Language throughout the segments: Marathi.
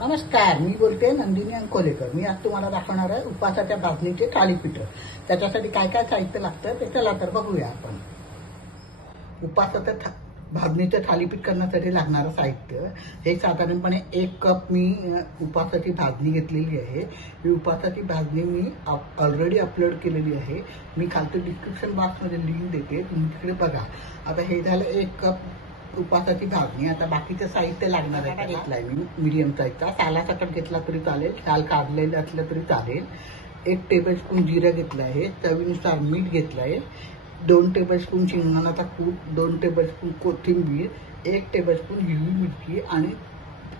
नमस्कार, मी बोलते नंदिनी अंकोलेकर। मी आज तुम्हाला दाखवणार आहे उपासाच्या भाजणीचे थालीपीठ। त्याच्यासाठी काय काय साहित्य लागतं ते चला तर बघूया आपण। उपासाच्या भाजणीचे थालीपीठ करण्यासाठी लागणारं साहित्य हे साधारणपणे 1 कप मी उपासाची भाजणी घेतलेली आहे। ही उपासाची भाजणी मी ऑलरेडी अपलोड केलेली आहे। मी खालती डिस्क्रिप्शन बॉक्समध्ये लिंक देते, तुम्ही तिकडे बघा। आता हे झालं 1 कप उपासाची भाजणी। आता बाकीचं साहित्य लागणार आहे घेतलाय मी मीडियम साईजचा, सालासकट घेतला तरी चालेल, साल काढलेलं असलं तरी चालेल। 1 टेबलस्पून जिरं घेतलं आहे, चवीनुसार मीठ घेतलं आहे, 2 टेबलस्पून शेंगदाण्याचा कूट, 2 टेबलस्पून कोथिंबीर, 1 टेबलस्पून हिरवी मिरची आणि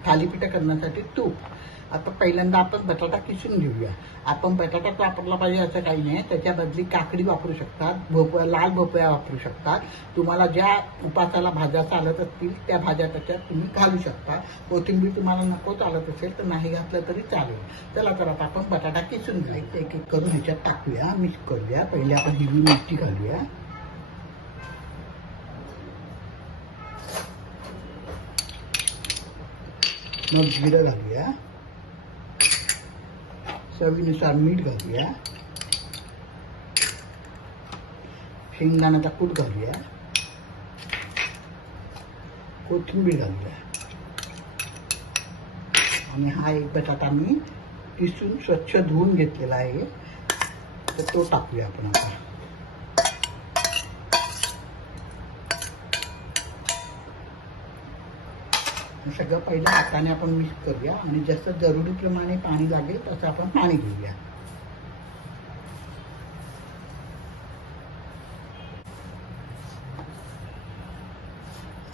थालीपीठ करण्यासाठी तूप। आता पहिल्यांदा आपण बटाटा किसून घेऊया। आपण बटाटाच वापरला पाहिजे असं काही नाही, त्याच्या बदली काकडी वापरू शकतात, भोपळा, लाल भोपळा वापरू शकतात। तुम्हाला ज्या उपासाला भाज्या चालत असतील त्या भाज्या त्याच्यात तुम्ही घालू शकता। कोथिंबीर तुम्हाला नको चालत असेल तर नाही घातलं तरी चालेल। चला तर आता आपण बटाटा किसून घेऊ। एक एक करून ह्याच्यात टाकूया, मिक्स करूया। पहिले आपण हिरवी मिरची घालूया, मग जिरं घालूया, चवीनुसार मीठ घालूया, शेंगदाण्याचा कूट घालूया, कोथिंबीर घालूया आणि हा एक बटाटा मी किसून स्वच्छ धुवून घेतलेला आहे तर तो टाकूया आपण आता। सगळं पहिलं हाताने आपण मिक्स करूया आणि जसं जरुरीप्रमाणे पाणी लागेल तसं आपण पाणी घेऊया।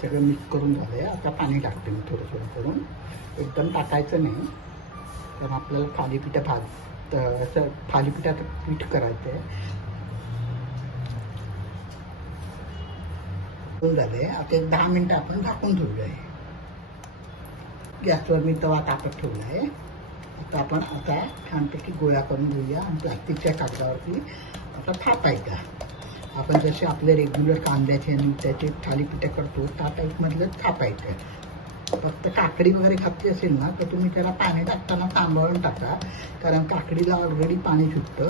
सगळं मिक्स करून झालंय, आता पाणी टाकते मी थोडं थोडं करून, एकदम टाकायचं नाही कारण आपल्याला थालीपीठाचं पीठ करायचं आहे। झालंय, आता 10 मिनिटं आपण झाकून ठेवूया। गॅसवर मी तवा तापत ठेवला आहे। आता छानपैकी गोळा करून घेऊया आणि प्लास्टिकच्या कागदावरती आता थापायचा। आपण जसे आपले रेग्युलर कांद्याचे आणि त्याचे थालीपीठ करतो त्या टाईपमधलं थापायचं। फक्त काकडी वगैरे घातली असेल ना तर तुम्ही त्याला पाणी टाकताना सांभाळून टाका, कारण काकडीला ऑलरेडी पाणी सुटतं।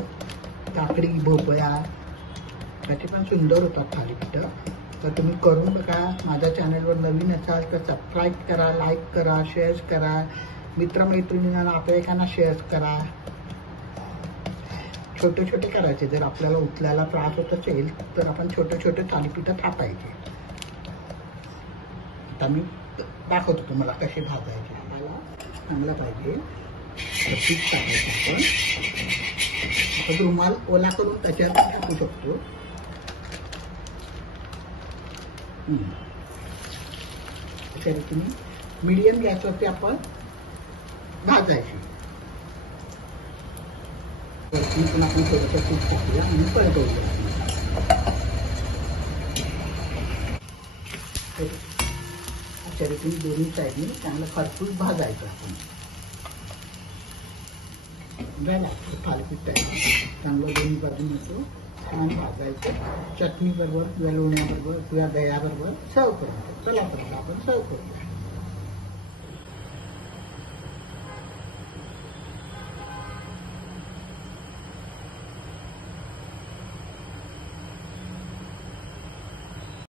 काकडी, भोपळा त्याचे पण सुंदर होतात थालीपीठ। तर तुम्ही करून बघा। माझ्या चॅनलवर नवीन असाल तर सबस्क्राईब करा, लाईक करा, शेअर करा, मित्रमैत्रिणींना, नातेवाईकांना शेअर करा। छोटे छोटे करायचे, जर आपल्याला उचलायला त्रास होत असेल तर आपण छोटे छोटे थालीपीठ थापायचे। आता मी दाखवतो तुम्हाला कसे भाजायचे। आपल्याला चांगला पाहिजे पीठ टाकायचं। आपण रुमाल ओला करून त्याच्यावर टाकू शकतो। अशा रीतीने मीडियम गॅसवरती आपण भाजायची। पण आपण थोडंसं तूप टाकूया आणि परतवूया। अशा रीतीने दोन्ही साईडनी चांगलं खरपूस भाजायचं आपण। थालीपीठ चांगलं दोन्ही बाजून येतो छान भाजायचं। चटणी बरोबर, वेलवण्याबरोबर किंवा दह्याबरोबर सर्व करायचं। चला तर आपण सर्व करूया।